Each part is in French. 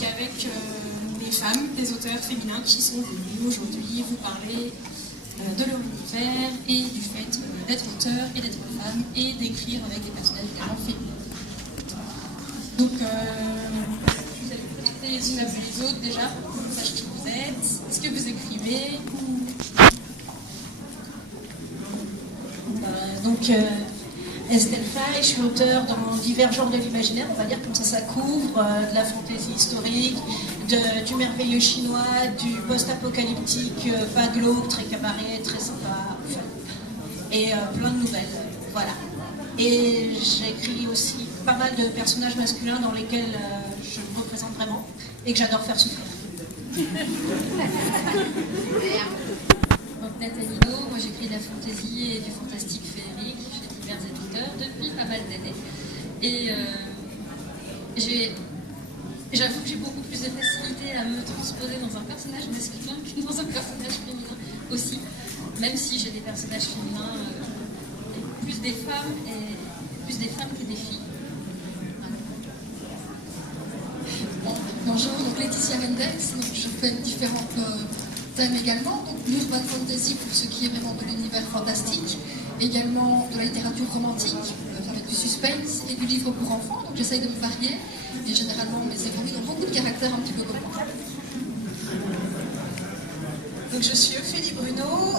donc avec des femmes, des auteurs féminins qui sont venus aujourd'hui vous parler de leur univers et du fait d'être auteur et d'être femme et d'écrire avec des personnages également féminins. Donc, vous allez vous présenter les unes après les autres déjà, pour que vous sachiez qui vous êtes, ce que vous écrivez. Donc, Estelle Faye, je suis auteure dans divers genres de l'imaginaire, on va dire comme ça couvre de la fantaisie historique, du merveilleux chinois, du post-apocalyptique, pas glauque, très cabaret, très sympa, enfin, et plein de nouvelles, voilà. Et j'écris aussi pas mal de personnages masculins dans lesquels je me représente vraiment et que j'adore faire souffrir. Donc Nathalie Do, moi j'écris de la fantaisie et du fantastique féerique chez divers éditeurs depuis pas mal d'années. Et j'avoue que j'ai beaucoup plus de facilité à me transposer dans un personnage masculin que dans un personnage féminin aussi, même si j'ai des personnages féminins, plus des femmes que des filles. Bon, bonjour, donc Laetitia Mendes, donc je fais différents thèmes également, donc l'urban fantasy pour ce qui est vraiment de l'univers fantastique, également de la littérature romantique, avec du suspense et du livre pour enfants, donc j'essaye de me varier, et généralement mes héroïnes ont beaucoup de caractères un petit peu comme moi. Donc je suis Ophélie Bruno,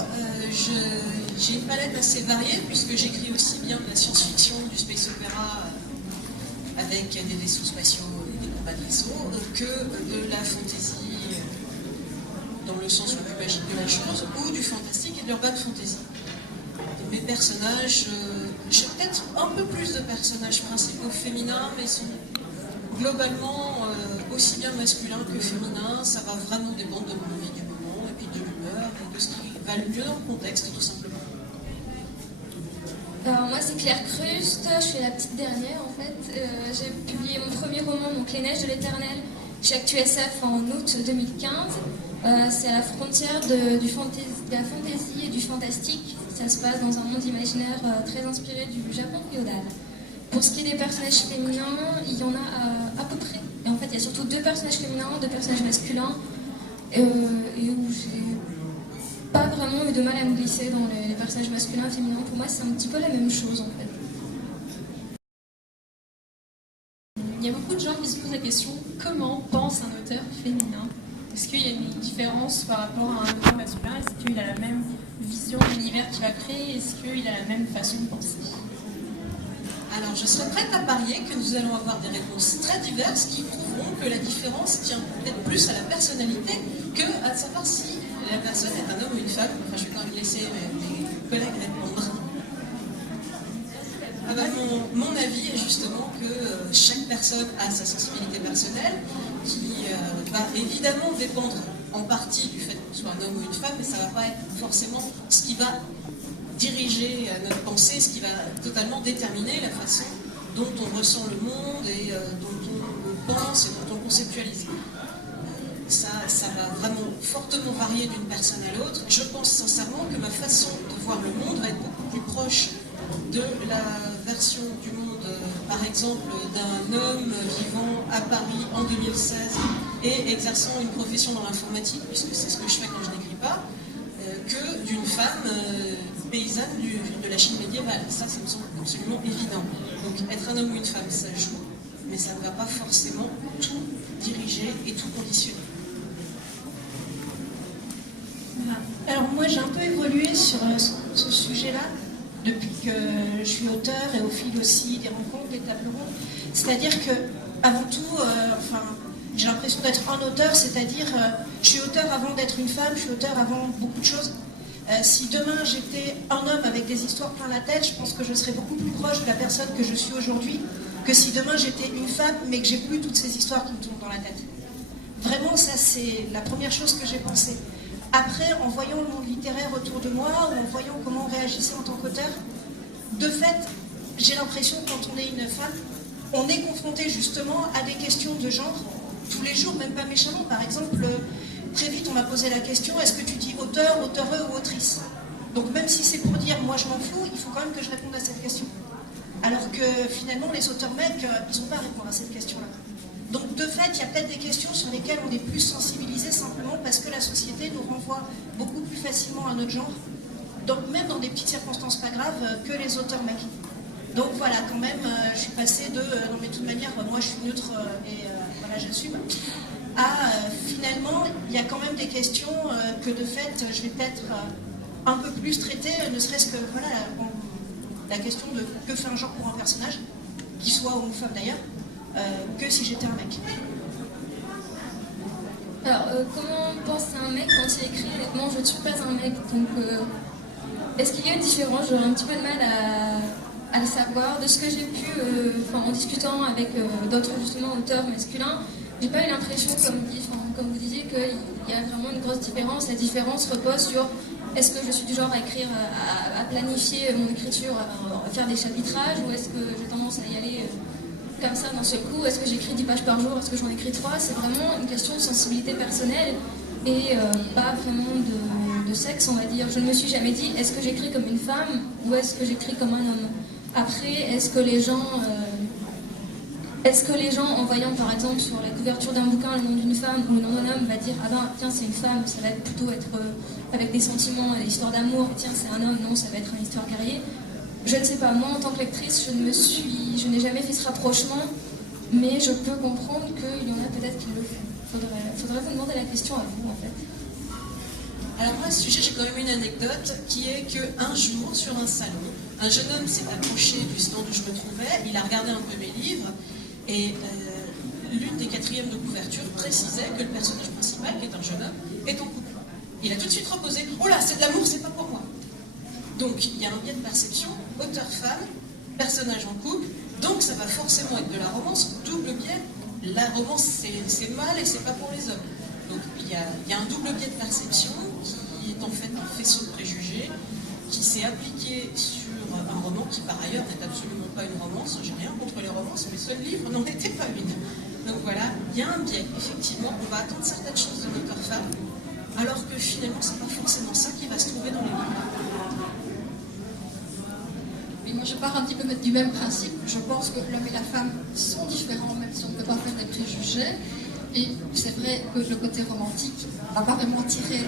j'ai une palette assez variée puisque j'écris aussi bien de la science-fiction, du space opéra avec des vaisseaux spatiaux et des combats de vaisseaux, que de la fantasy dans le sens le plus magique de la chose, ou du fantastique et de l'urban fantasy. Mes personnages, j'ai peut-être un peu plus de personnages principaux féminins, mais sont globalement aussi bien masculins que féminins. Ça va vraiment dépendre de mon envie du moment, et puis de l'humeur, et de ce qui va le mieux dans le contexte, tout simplement. Alors moi c'est Claire Cruste, je suis la petite dernière en fait. J'ai publié mon premier roman, donc Les Neiges de l'Éternel, chez ActuSF en août 2015. C'est à la frontière de la fantaisie et du fantastique. Ça se passe dans un monde imaginaire très inspiré du Japon féodal. Pour ce qui est des personnages féminins, il y en a à peu près. Et en fait, il y a surtout 2 personnages féminins, 2 personnages masculins, et où j'ai pas vraiment eu de mal à me glisser dans les personnages masculins et féminins. Pour moi, c'est un petit peu la même chose en fait. Il y a beaucoup de gens qui se posent la question, comment pense un auteur féminin? Est-ce qu'il y a une différence par rapport à un auteur masculin? Est-ce qu'il a la même vision de l'univers qu'il va créer? Est-ce qu'il a la même façon de penser? Alors, je serais prête à parier que nous allons avoir des réponses très diverses qui prouveront que la différence tient peut-être plus à la personnalité que à savoir si la personne est un homme ou une femme. Enfin, je vais quand même laisser mes collègues répondre. Ah bah, mon avis est justement que chaque personne a sa sensibilité personnelle qui va évidemment dépendre en partie du fait qu'on soit un homme ou une femme, mais ça ne va pas être forcément ce qui va diriger notre pensée, ce qui va totalement déterminer la façon dont on ressent le monde et dont on pense et dont on conceptualise. Ça va vraiment fortement varier d'une personne à l'autre. Je pense sincèrement que ma façon de voir le monde va être beaucoup plus proche de la version du monde, par exemple, d'un homme vivant à Paris en 2016 et exerçant une profession dans l'informatique, puisque c'est ce que je fais quand je n'écris pas, que d'une femme paysanne de la Chine médiévale. Ça me semble absolument évident. Donc être un homme ou une femme, ça joue, mais ça ne va pas forcément tout diriger et tout conditionner. Alors moi j'ai un peu évolué sur ce sujet-là depuis que je suis auteur et au fil aussi des rencontres, des tables rondes. C'est-à-dire que avant tout, j'ai l'impression d'être un auteur, c'est-à-dire je suis auteur avant d'être une femme, je suis auteur avant beaucoup de choses. Si demain j'étais un homme avec des histoires plein la tête, je pense que je serais beaucoup plus proche de la personne que je suis aujourd'hui que si demain j'étais une femme mais que j'ai plus toutes ces histoires qui me tournent dans la tête. Vraiment, ça c'est la première chose que j'ai pensée. Après, en voyant le monde littéraire autour de moi, ou en voyant comment on réagissait en tant qu'auteur, de fait, j'ai l'impression que quand on est une femme, on est confronté justement à des questions de genre tous les jours, même pas méchamment. Par exemple, très vite on m'a posé la question, est-ce que tu dis auteur, auteureux ou autrice? Donc même si c'est pour dire moi je m'en fous, il faut quand même que je réponde à cette question. Alors que finalement les auteurs mecs, ils n'ont pas à répondre à cette question-là. Donc de fait, il y a peut-être des questions sur lesquelles on est plus sensibilisé simplement parce que la société nous renvoie beaucoup plus facilement à notre genre, donc même dans des petites circonstances pas graves, que les auteurs mecs. Donc voilà, quand même, je suis passée de non mais de toute manière, moi je suis neutre et voilà, j'assume, à finalement, il y a quand même des questions que de fait, je vais peut-être un peu plus traiter, ne serait-ce que voilà, la question de que fait un genre pour un personnage, qu'il soit homme ou femme d'ailleurs, que si j'étais un mec. Alors, comment pense un mec quand il écrit? Honnêtement, je ne suis pas un mec, donc est-ce qu'il y a une différence? J'aurais un petit peu de mal à le savoir. De ce que j'ai pu, en discutant avec d'autres justement auteurs masculins, j'ai pas eu l'impression, comme vous disiez, qu'il y a vraiment une grosse différence. La différence repose sur est-ce que je suis du genre à écrire, à planifier mon écriture, à faire des chapitrages, ou est-ce que j'ai tendance à y aller comme ça d'un seul coup? Est-ce que j'écris 10 pages par jour? Est-ce que j'en écris 3? C'est vraiment une question de sensibilité personnelle et pas vraiment de sexe, on va dire. Je ne me suis jamais dit est-ce que j'écris comme une femme ou est-ce que j'écris comme un homme. Après, est-ce que les gens, en voyant par exemple sur la couverture d'un bouquin le nom d'une femme ou le nom d'un homme, va dire ah ben tiens c'est une femme, ça va plutôt être avec des sentiments et des histoires d'amour, et tiens c'est un homme, non ça va être une histoire guerrier. Je ne sais pas, moi en tant que lectrice, je n'ai jamais fait ce rapprochement, mais je peux comprendre qu'il y en a peut-être qui le font. Faudrait vous demander la question à vous en fait. Alors moi à ce sujet j'ai quand même une anecdote qui est qu'un jour sur un salon, un jeune homme s'est approché du stand où je me trouvais, il a regardé un peu mes livres et l'une des quatrièmes de couverture précisait que le personnage principal, qui est un jeune homme, est en couple. Il a tout de suite reposé « Oh là, c'est de l'amour, c'est pas pour moi !» Donc il y a un biais de perception, auteur-femme, personnage en couple, donc ça va forcément être de la romance, double biais. La romance c'est mal et c'est pas pour les hommes. Donc il y a un double biais de perception qui est en fait un faisceau de préjugés qui s'est appliqué sur un roman qui par ailleurs n'est absolument pas une romance. J'ai rien contre les romances, mais ce livre n'en était pas une. Donc voilà, il y a un biais. Effectivement, on va attendre certaines choses de l'auteur-femme, alors que finalement c'est pas forcément ça qui va se trouver dans les livres. Mais moi je pars un petit peu du même principe. Je pense que l'homme et la femme sont différents, même si on ne peut pas faire des préjugés. Et c'est vrai que le côté romantique va pas vraiment tirer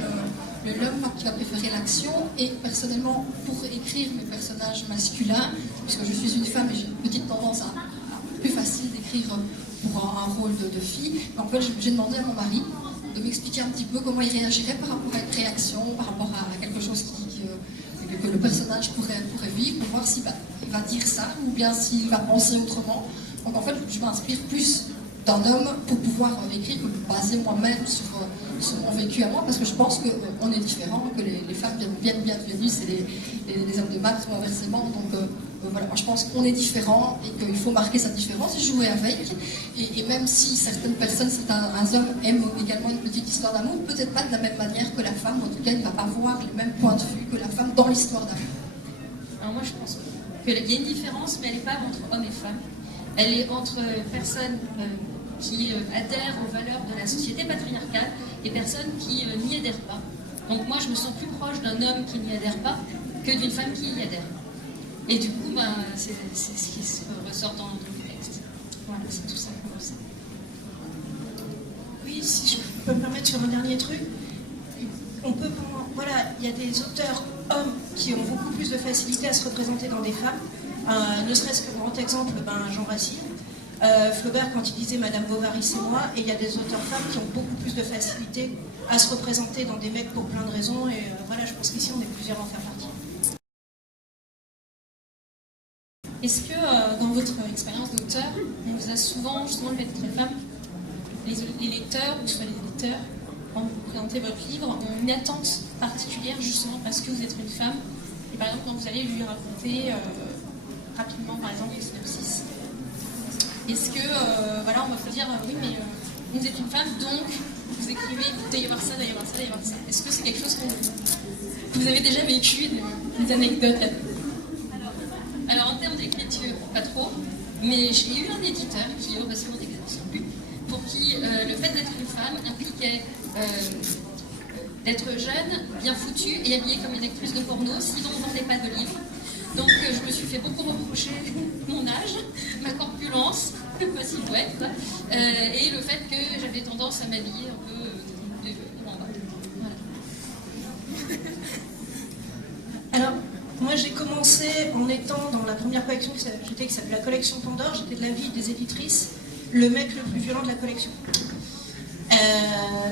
l'homme qui va préférer l'action. Et personnellement, pour écrire mes personnages masculins, puisque je suis une femme et j'ai une petite tendance à plus facile d'écrire pour un rôle de fille, en fait j'ai demandé à mon mari de m'expliquer un petit peu comment il réagirait par rapport à une réaction, par rapport à quelque chose que le personnage pourrait vivre, pour voir s'il va dire ça ou bien s'il va penser autrement. Donc en fait, je m'inspire plus d'un homme pour pouvoir écrire, me baser moi-même sur mon vécu à moi, parce que je pense qu'on est différents, que les femmes viennent bien de Vénus et les hommes de Mars ou inversement. Donc voilà, moi je pense qu'on est différents et qu'il faut marquer sa différence et jouer avec. Et même si certaines personnes, certains hommes aiment également une petite histoire d'amour, peut-être pas de la même manière que la femme, en tout cas il ne va pas voir les mêmes points de vue que la femme dans l'histoire d'amour. Alors moi je pense qu'il y a une différence, mais elle n'est pas entre hommes et femmes. Elle est entre personnes qui adhèrent aux valeurs de la société patriarcale et personnes qui n'y adhèrent pas. Donc moi je me sens plus proche d'un homme qui n'y adhère pas que d'une femme qui y adhère. Et du coup, c'est ce qui ressort dans le texte. Voilà, c'est tout ça comme ça. Oui, si je peux me permettre sur un dernier truc, voilà, il y a des auteurs hommes qui ont beaucoup plus de facilité à se représenter dans des femmes. Ne serait-ce que grand exemple, Jean Racine. Flaubert, quand il disait Madame Bovary, c'est moi, et il y a des auteurs femmes qui ont beaucoup plus de facilité à se représenter dans des mecs pour plein de raisons, et voilà, je pense qu'ici on est plusieurs à en faire partie. Est-ce que dans votre expérience d'auteur, on vous a souvent, justement, le fait d'être une femme, les lecteurs, ou soit les lecteurs, quand vous présentez votre livre, ont une attente particulière, justement, parce que vous êtes une femme, et par exemple, quand vous allez lui raconter rapidement, par exemple, le synopsis, est-ce que, voilà, on va vous dire, oui, mais vous êtes une femme, donc vous écrivez, il doit y avoir ça, il doit y avoir ça, il doit y avoir ça. Est-ce que c'est quelque chose que vous avez déjà vécu, des anecdotes là-dessus? Alors en termes d'écriture, pas trop, mais j'ai eu un éditeur qui, au passage d'exercice, pour qui le fait d'être une femme impliquait d'être jeune, bien foutue et habillée comme une actrice de porno, sinon on ne vendait pas de livres. Donc je me suis fait beaucoup reprocher mon âge, ma corpulence, ma silhouette, quoi. Et le fait que j'avais tendance à m'habiller un peu en bas. Voilà. Alors, moi j'ai commencé en étant dans la première collection qui s'appelait la collection Pandore, j'étais de l'avis des éditrices, le mec le plus violent de la collection.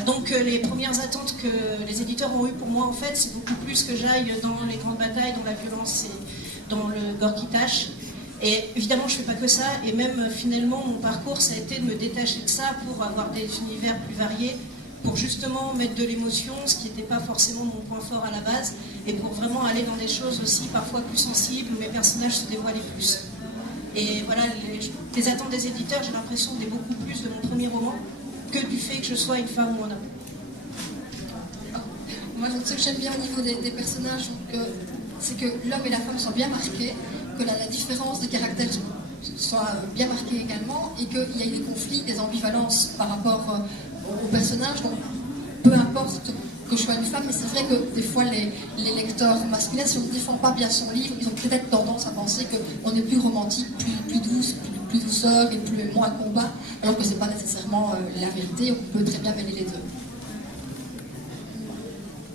Donc les premières attentes que les éditeurs ont eues pour moi en fait, c'est beaucoup plus que j'aille dans les grandes batailles, dans la violence et dans le gore qui tâche. Et évidemment je fais pas que ça, et même finalement mon parcours ça a été de me détacher de ça pour avoir des univers plus variés, pour justement mettre de l'émotion, ce qui n'était pas forcément mon point fort à la base, et pour vraiment aller dans des choses aussi parfois plus sensibles où mes personnages se dévoilaient plus. Et voilà, les attentes des éditeurs, j'ai l'impression des beaucoup plus de mon premier roman que du fait que je sois une femme ou un homme. Moi, ce que j'aime bien au niveau des personnages, c'est que l'homme et la femme soient bien marqués, que la différence de caractère soit bien marquée également, et qu'il y ait des conflits, des ambivalences par rapport aux personnages. Donc, peu importe que je sois une femme, mais c'est vrai que des fois, les lecteurs masculins, si on ne défend pas bien son livre, ils ont peut-être tendance à penser qu'on est plus romantique, plus douce, plus douceur et moins combat, alors que ce n'est pas nécessairement la vérité. On peut très bien mêler les deux.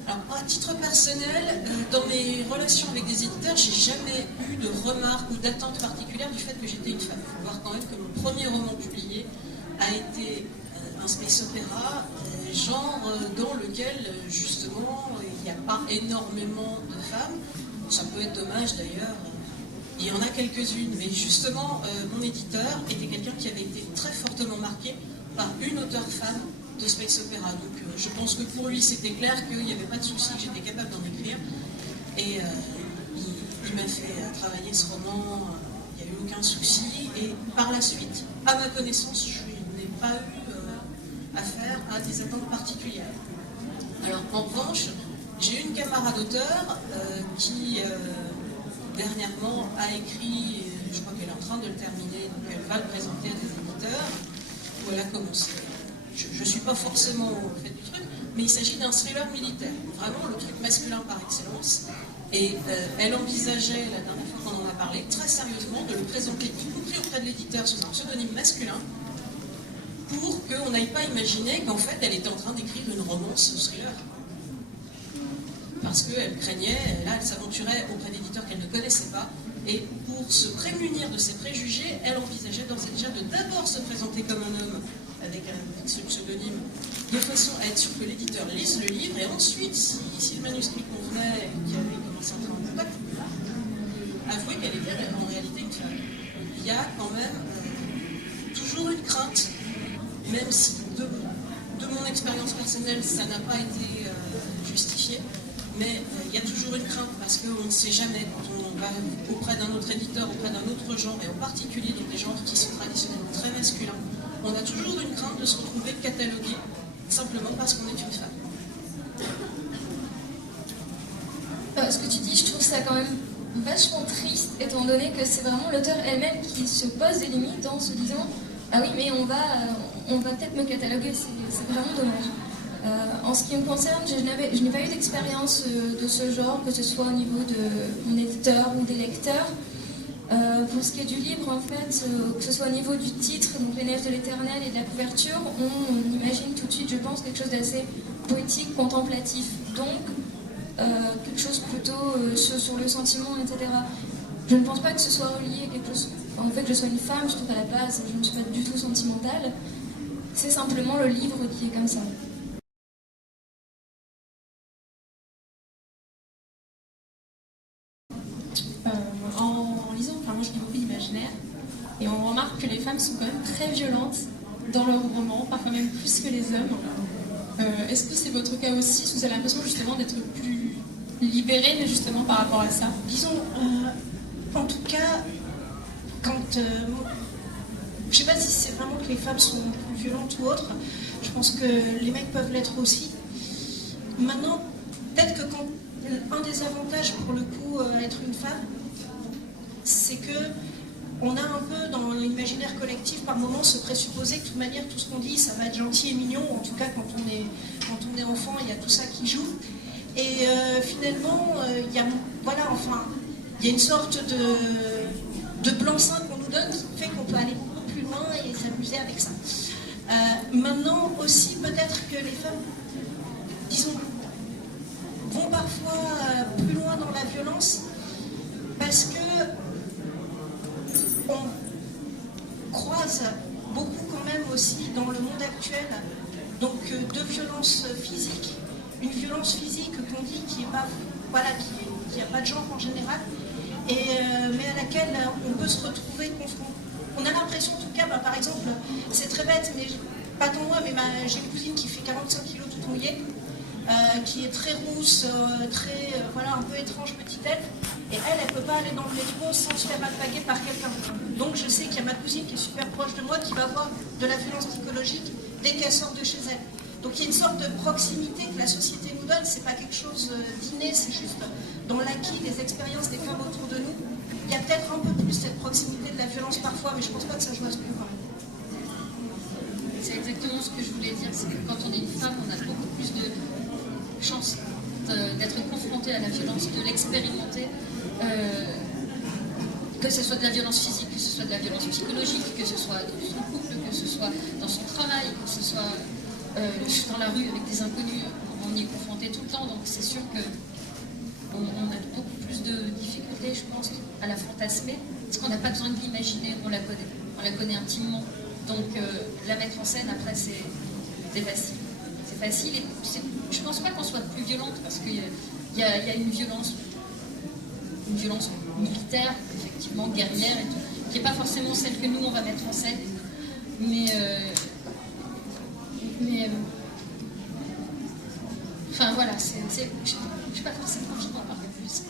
Alors, à titre personnel, dans mes relations avec des éditeurs, j'ai jamais eu de remarques ou d'attentes particulières du fait que j'étais une femme. Il faut voir quand même que mon premier roman publié a été un space opéra, genre dans lequel, justement, il n'y a pas énormément de femmes. Ça peut être dommage d'ailleurs. Il y en a quelques-unes, mais justement, mon éditeur était quelqu'un qui avait été très fortement marqué par une auteure femme de space opéra. Donc je pense que pour lui c'était clair qu'il n'y avait pas de souci, que j'étais capable d'en écrire. Et il m'a fait travailler ce roman, il n'y a eu aucun souci. Et par la suite, à ma connaissance, je n'ai pas eu affaire à des attentes particulières. Alors en revanche, j'ai une camarade auteur qui dernièrement a écrit, je crois qu'elle est en train de le terminer, donc elle va le présenter à des éditeurs, où elle a commencé. Je ne suis pas forcément au fait du truc, mais il s'agit d'un thriller militaire, vraiment le truc masculin par excellence. Et elle envisageait, la dernière fois qu'on en a parlé, très sérieusement de le présenter, y compris auprès de l'éditeur, sous un pseudonyme masculin, pour qu'on n'aille pas imaginer qu'en fait elle était en train d'écrire une romance thriller. Parce qu'elle craignait, là elle s'aventurait auprès d'éditeurs qu'elle ne connaissait pas, et pour se prémunir de ses préjugés, elle envisageait d'ores et déjà de d'abord se présenter comme un homme, avec ce pseudonyme, de façon à être sûr que l'éditeur lise le livre, et ensuite, si le manuscrit convenait et qu'il avait commencé à entrer en contact, avouer qu'elle était en réalité une femme. Il y a quand même toujours une crainte, même si de mon expérience personnelle, ça n'a pas été justifié, mais il y a toujours une crainte parce qu'on ne sait jamais quand on va auprès d'un autre éditeur, auprès d'un autre genre, et en particulier dans des genres qui sont traditionnellement très masculins, on a toujours une crainte de se retrouver catalogué simplement parce qu'on est une femme. Ce que tu dis, je trouve ça quand même vachement triste, étant donné que c'est vraiment l'auteur elle-même qui se pose des limites en se disant « Ah oui, mais on va peut-être me cataloguer, c'est vraiment dommage. » En ce qui me concerne, je n'ai pas eu d'expérience de ce genre, que ce soit au niveau de mon éditeur ou des lecteurs. Pour ce qui est du livre, en fait, que ce soit au niveau du titre, donc Les Neiges de l'Éternel, et de la couverture, on imagine tout de suite, je pense, quelque chose d'assez poétique, contemplatif. Donc, quelque chose plutôt sur le sentiment, etc. Je ne pense pas que ce soit relié à quelque chose... En fait, que je sois une femme, je trouve à la base, je ne suis pas du tout sentimentale. C'est simplement le livre qui est comme ça. En lisant, moi je lis beaucoup d'imaginaire, et on remarque que les femmes sont quand même très violentes dans leurs romans, parfois même plus que les hommes. Est-ce que c'est votre cas aussi? Est-ce que vous avez l'impression justement d'être plus libérée, mais justement par rapport à ça? Disons, en tout cas, quand... je ne sais pas si c'est vraiment que les femmes sont plus violentes ou autres, je pense que les mecs peuvent l'être aussi. Maintenant, peut-être que un des avantages pour le coup à être une femme, c'est que on a un peu dans l'imaginaire collectif par moment se présupposer que de toute manière tout ce qu'on dit ça va être gentil et mignon, ou en tout cas quand on est enfant il y a tout ça qui joue, et finalement il y a une sorte de blanc-seing qu'on nous donne qui fait qu'on peut aller beaucoup plus loin, et m'amuser avec ça. Maintenant aussi, peut-être que les femmes, disons, vont parfois plus loin dans la violence parce que on croise beaucoup quand même aussi dans le monde actuel, donc de violence physique, une violence physique qu'on dit qui est pas, voilà, qui n'a pas de genre en général, mais à laquelle on peut se retrouver confronté. On a l'impression en tout cas, par exemple, c'est très bête, mais pas tant moi, mais j'ai une cousine qui fait 45 kilos toute mouillée, qui est très rousse, voilà, un peu étrange, petite tête, et elle peut pas aller dans le métro sans se faire alpaguer par quelqu'un. Donc je sais qu'il y a ma cousine qui est super proche de moi qui va avoir de la violence psychologique dès qu'elle sort de chez elle. Donc il y a une sorte de proximité que la société nous donne, c'est pas quelque chose d'inné, c'est juste dans l'acquis des expériences des femmes autour de nous. Il y a peut-être un peu plus cette proximité de la violence parfois, mais je pense pas que ça joue à ce plus quand même. C'est exactement ce que je voulais dire, c'est que quand on est une femme, on a beaucoup plus de chances d'être confrontée à la violence, de l'expérimenter, que ce soit de la violence physique, que ce soit de la violence psychologique, que ce soit dans son couple, que ce soit dans son travail, que ce soit dans la rue avec des inconnus, on y est confronté tout le temps, donc c'est sûr qu'on a beaucoup plus de difficultés, je pense, à la fantasmer, parce qu'on n'a pas besoin de l'imaginer, on la connaît intimement. Donc la mettre en scène, après, c'est facile. C'est facile et je ne pense pas qu'on soit plus violente parce qu'il y a une violence militaire, effectivement, guerrière et tout, qui n'est pas forcément celle que nous, on va mettre en scène. Mais enfin voilà, je n'ai pas forcément envie d'en parler plus.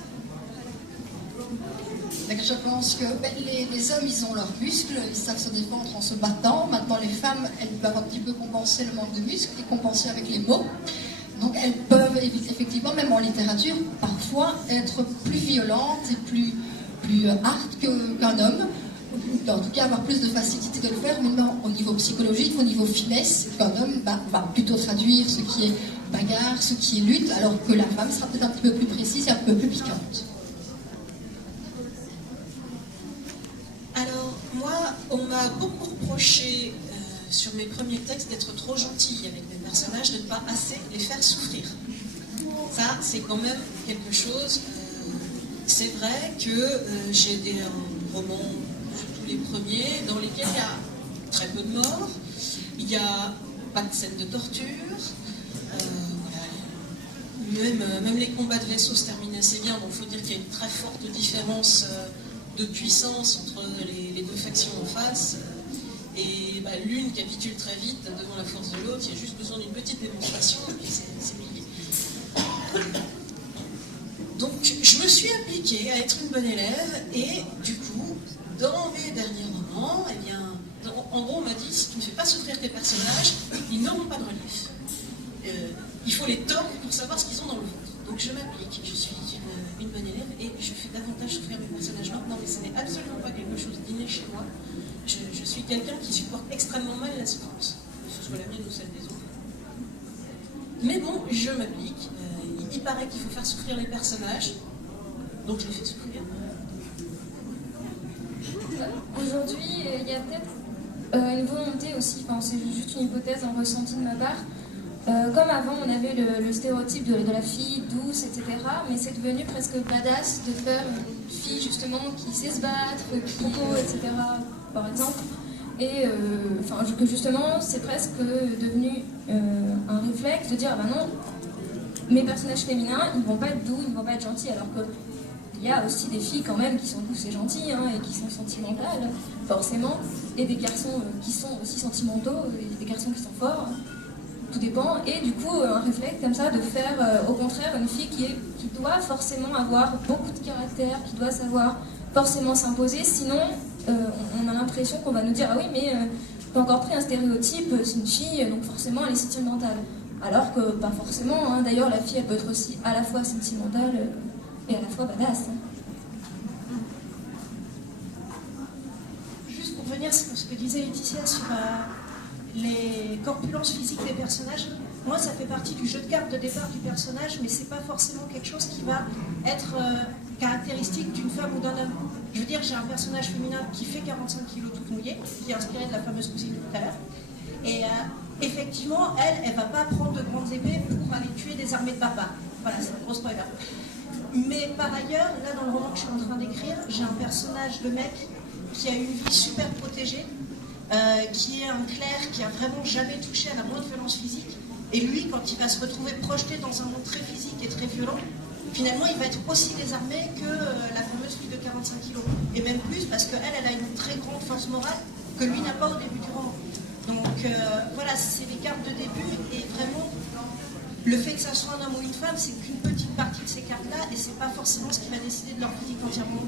Je pense que les hommes, ils ont leurs muscles, ils savent se défendre en se battant. Maintenant, les femmes, elles peuvent un petit peu compenser le manque de muscles et compenser avec les mots. Donc, elles peuvent effectivement, même en littérature, parfois être plus violentes et plus hard qu'un homme. En tout cas, avoir plus de facilité de le faire, maintenant au niveau psychologique, au niveau finesse, qu'un homme va plutôt traduire ce qui est bagarre, ce qui est lutte, alors que la femme sera peut-être un petit peu plus précise et un peu plus piquante. Alors, moi, on m'a beaucoup reproché sur mes premiers textes d'être trop gentille avec mes personnages, de ne pas assez les faire souffrir. Ça, c'est quand même quelque chose. C'est vrai que j'ai des romans, surtout les premiers, dans lesquels il y a très peu de morts, il n'y a pas de scène de torture, voilà. Même les combats de vaisseaux se terminent assez bien, donc il faut dire qu'il y a une très forte différence de puissance entre les deux factions en face, et l'une capitule très vite devant la force de l'autre, il y a juste besoin d'une petite démonstration, et puis c'est plié. Donc je me suis appliquée à être une bonne élève, et du coup, dans mes derniers romans, eh bien, en gros on m'a dit, si tu ne fais pas souffrir tes personnages, ils n'auront pas de relief. Il faut les tordre pour savoir ce qu'ils ont dans le ventre. Donc je m'applique, je suis une bonne élève et je fais davantage souffrir mes personnages maintenant, mais ce n'est absolument pas quelque chose d'inné chez moi. Je suis quelqu'un qui supporte extrêmement mal la souffrance, que ce soit la mienne ou celle des autres. Mais bon, je m'applique. Il paraît qu'il faut faire souffrir les personnages, donc je les fais souffrir. Aujourd'hui, il y a peut-être une volonté aussi, enfin, c'est juste une hypothèse, un ressenti de ma part. Comme avant, on avait le stéréotype de la fille douce, etc. Mais c'est devenu presque badass de faire une fille justement qui sait se battre, qui etc. par exemple. Et que justement, c'est presque devenu un réflexe de dire ah ben non, mes personnages féminins, ils ne vont pas être doux, ils ne vont pas être gentils, alors que il y a aussi des filles quand même qui sont douces et gentilles et qui sont sentimentales, forcément, et des garçons qui sont aussi sentimentaux, et des garçons qui sont forts, tout dépend, et du coup un réflexe comme ça de faire au contraire une fille qui doit forcément avoir beaucoup de caractère, qui doit savoir forcément s'imposer, sinon on a l'impression qu'on va nous dire ah oui mais t'as encore pris un stéréotype, c'est une fille, donc forcément elle est sentimentale. Alors que pas forcément, hein. D'ailleurs la fille elle peut être aussi à la fois sentimentale et à la fois badass. Juste pour venir sur ce que disait Laetitia sur les corpulences physiques des personnages, moi ça fait partie du jeu de cartes de départ du personnage, mais c'est pas forcément quelque chose qui va être caractéristique d'une femme ou d'un homme. Je veux dire, j'ai un personnage féminin qui fait 45 kilos toute mouillée, qui est inspiré de la fameuse cousine de tout à l'heure. Et effectivement, elle va pas prendre de grandes épées pour aller tuer des armées de barbares. Voilà, c'est un gros spoiler. Mais par ailleurs, là dans le roman que je suis en train d'écrire, j'ai un personnage de mec qui a une vie super protégée, qui est un clerc qui a vraiment jamais touché à la moindre violence physique. Et lui, quand il va se retrouver projeté dans un monde très physique et très violent, finalement, il va être aussi désarmé que la fameuse fille de 45 kilos. Et même plus, parce qu'elle a une très grande force morale que lui n'a pas au début du roman. Donc voilà, c'est les cartes de début, et vraiment, le fait que ça soit un homme ou une femme, c'est qu'une petite partie de ces cartes-là, et c'est pas forcément ce qui va décider de leur physique entièrement.